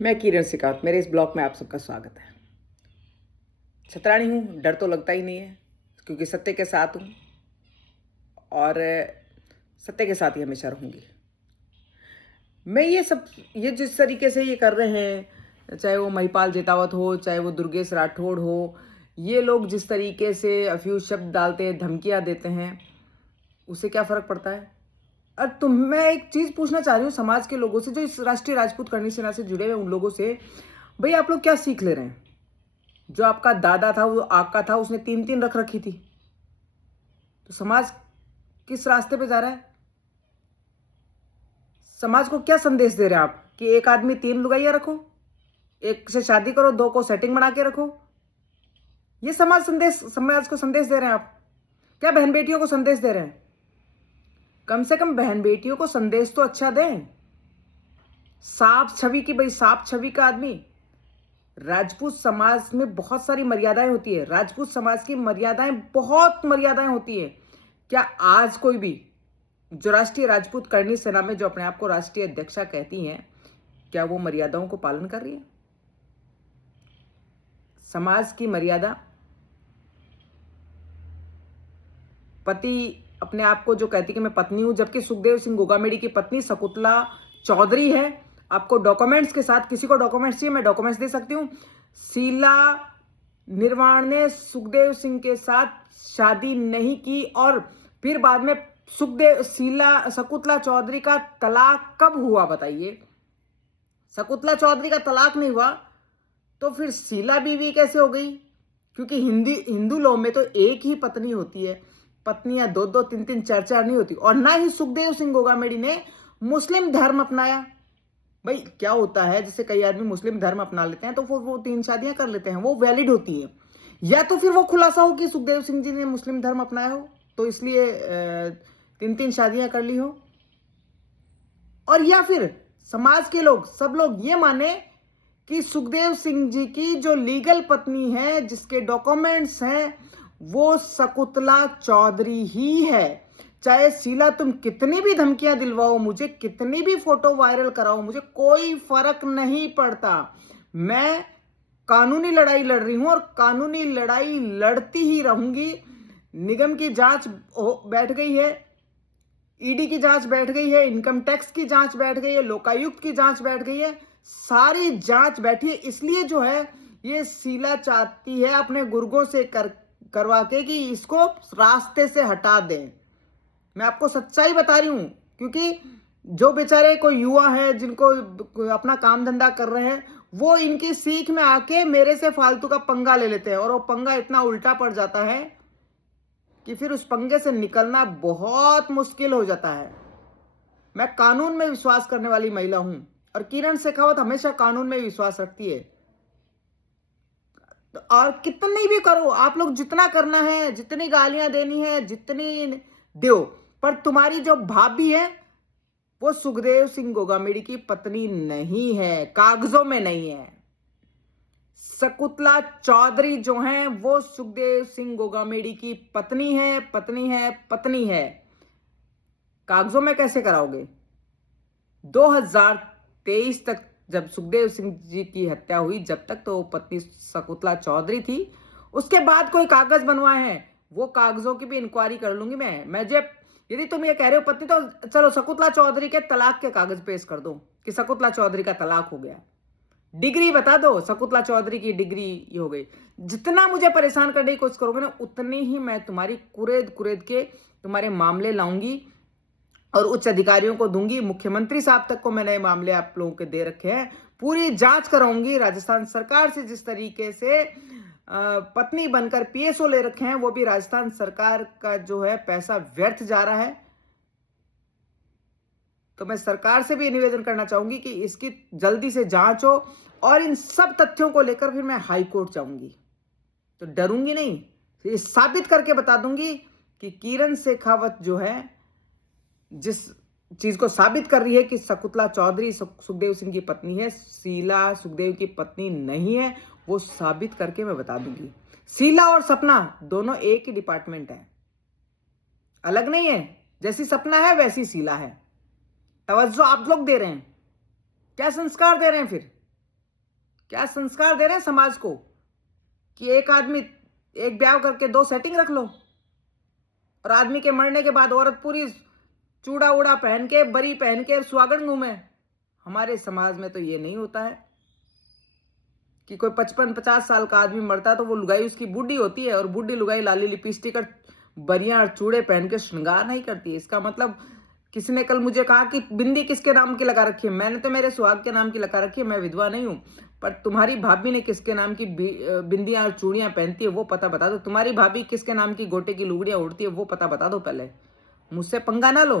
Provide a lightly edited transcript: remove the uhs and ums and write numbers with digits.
मैं किरण सिकावत, मेरे इस ब्लॉग में आप सबका स्वागत है। छतरानी हूँ, डर तो लगता ही नहीं है क्योंकि सत्य के साथ हूँ और सत्य के साथ ही हमेशा रहूँगी। मैं ये जिस तरीके से ये कर रहे हैं, चाहे वो महिपाल जेतावत हो, चाहे वो दुर्गेश राठौड़ हो, ये लोग जिस तरीके से अफ्यूज शब्द डालते हैं, धमकियाँ देते हैं, उससे क्या फ़र्क पड़ता है? मैं एक चीज़ पूछना चाह रही हूँ समाज के लोगों से, जो इस राष्ट्रीय राजपूत करनी सेना से जुड़े हुए उन लोगों से, भई आप लोग क्या सीख ले रहे हैं? जो आपका दादा था, वो आका था, उसने 3-3 रख रखी थी। तो समाज किस रास्ते पे जा रहा है? समाज को क्या संदेश दे रहे हैं आप कि एक आदमी 3 लुगाइयाँ रखो, एक से शादी करो, 2 को सेटिंग बना के रखो। ये समाज को संदेश दे रहे हैं आप? क्या बहन बेटियों को संदेश दे रहे हैं? कम से कम बहन बेटियों को संदेश तो अच्छा दें। साफ छवि की, भाई साफ छवि का आदमी। राजपूत समाज में बहुत सारी मर्यादाएं होती है। राजपूत समाज की बहुत मर्यादाएं होती है। क्या आज कोई भी जो राष्ट्रीय राजपूत करनी सेना में जो अपने आप को राष्ट्रीय अध्यक्षा कहती हैं, क्या वो मर्यादाओं को पालन कर रही है? समाज की मर्यादा, पति अपने आप को जो कहती कि मैं पत्नी हूं, जबकि सुखदेव सिंह गोगामेडी की पत्नी शकुंतला चौधरी है। आपको डॉक्यूमेंट्स के साथ, किसी को डॉक्यूमेंट्स चाहिए, मैं डॉक्यूमेंट्स दे सकती हूं। शीला निर्वाण ने सुखदेव सिंह के साथ शादी नहीं की और फिर बाद में शकुंतला चौधरी का तलाक कब हुआ बताइए? शकुंतला चौधरी का तलाक नहीं हुआ तो फिर शीला बीवी कैसे हो गई? क्योंकि हिंदू लॉ में तो एक ही पत्नी होती है, पत्नियां 2-2 3-3 4-4 नहीं होती। और ना ही सुखदेव सिंह गोगामेडी ने मुस्लिम धर्म अपनाया। भाई क्या होता है, जैसे कई आदमी मुस्लिम धर्म अपना लेते हैं तो वो 3 शादियां कर लेते हैं, वो वैलिड होती है। या तो फिर वो खुलासा हो कि सुखदेव सिंह जी ने मुस्लिम धर्म अपनाया हो तो इसलिए 3-3 शादियां कर ली हो, और या फिर समाज के लोग, सब लोग ये माने कि सुखदेव सिंह जी की जो लीगल पत्नी है, जिसके डॉक्यूमेंट्स हैं, वो शकुंतला चौधरी ही है। चाहे शीला तुम कितनी भी धमकियां दिलवाओ मुझे, कितनी भी फोटो वायरल कराओ, मुझे कोई फर्क नहीं पड़ता। मैं कानूनी लड़ाई लड़ रही हूं और कानूनी लड़ाई लड़ती ही रहूंगी। निगम की जांच बैठ गई है, ईडी की जांच बैठ गई है, इनकम टैक्स की जांच बैठ गई है, लोकायुक्त की जांच बैठ गई है, सारी जांच बैठी है। इसलिए जो है ये शीला चाहती है अपने गुर्गों से करवा के कि इसको रास्ते से हटा दें। मैं आपको सच्चाई बता रही हूं, क्योंकि जो बेचारे कोई युवा है जिनको अपना काम धंधा कर रहे हैं, वो इनकी सीख में आके मेरे से फालतू का पंगा ले लेते हैं और वो पंगा इतना उल्टा पड़ जाता है कि फिर उस पंगे से निकलना बहुत मुश्किल हो जाता है। मैं कानून में विश्वास करने वाली महिला हूं और किरण शेखावत हमेशा कानून में विश्वास रखती है। और कितनी भी करो आप लोग, जितना करना है, जितनी गालियां देनी है, जितनी दो, पर तुम्हारी जो भाभी है वो सुखदेव सिंह गोगामेडी की पत्नी नहीं है, कागजों में नहीं है। शकुंतला चौधरी जो हैं वो सुखदेव सिंह गोगामेडी की पत्नी है, पत्नी है, पत्नी है। कागजों में कैसे कराओगे? 2023 तक जब सुखदेव सिंह जी की हत्या हुई, जब तक तो पत्नी शकुंतला चौधरी थी। उसके बाद कोई कागज बनवाए हैं, वो कागजों की भी इंक्वायरी कर लूंगी मैं जब, यदि तुम ये कह रहे हो पत्नी, तो चलो शकुंतला चौधरी के तलाक के कागज पेश कर दो कि शकुंतला चौधरी का तलाक हो गया। डिग्री बता दो, शकुंतला चौधरी की डिग्री ये हो गई। जितना मुझे परेशान करने की कोशिश करोगे ना, उतनी ही मैं तुम्हारी कुरेद कुरेद के तुम्हारे मामले लाऊंगी और उच्च अधिकारियों को दूंगी। मुख्यमंत्री साहब तक को मैंने मामले आप लोगों के दे रखे हैं, पूरी जांच कराऊंगी। राजस्थान सरकार से जिस तरीके से पत्नी बनकर पीएसओ ले रखे हैं, वो भी राजस्थान सरकार का जो है पैसा व्यर्थ जा रहा है। तो मैं सरकार से भी निवेदन करना चाहूंगी कि इसकी जल्दी से जांच हो और इन सब तथ्यों को लेकर फिर मैं हाई कोर्ट जाऊंगी। तो डरूंगी नहीं, ये साबित करके बता दूंगी कि किरण शेखावत जो है जिस चीज को साबित कर रही है कि शकुंतला चौधरी सुखदेव सिंह की पत्नी है, शीला सुखदेव की पत्नी नहीं है, वो साबित करके मैं बता दूंगी। शीला और सपना दोनों एक ही डिपार्टमेंट है, अलग नहीं है। जैसी सपना है वैसी शीला है। तवज्जो आप लोग दे रहे हैं, क्या संस्कार दे रहे हैं फिर? क्या संस्कार दे रहे हैं समाज को कि एक आदमी एक ब्याह करके 2 सेटिंग रख लो और आदमी के मरने के बाद औरत पूरी चूड़ा उड़ा पहन के, बरी पहन के सुहागन घूमे। हमारे समाज में तो ये नहीं होता है कि कोई 55-50 साल का आदमी मरता है तो वो लुगाई उसकी बूढ़ी होती है और बूढ़ी लुगाई लाली लिपस्टिक और बरियां और चूड़े पहन के श्रृंगार नहीं करती है। इसका मतलब किसी ने कल मुझे कहा कि बिंदी किसके नाम की लगा रखी है। मैंने तो मेरे सुहाग के नाम की लगा रखी है, मैं विधवा नहीं हूं। पर तुम्हारी भाभी ने किसके नाम की बिंदियां और चूड़ियां पहनती है वो पता बता दो। तुम्हारी भाभी किसके नाम की गोटे की लुगड़ियां उड़ती है वो पता बता दो। पहले मुझसे पंगा ना लो।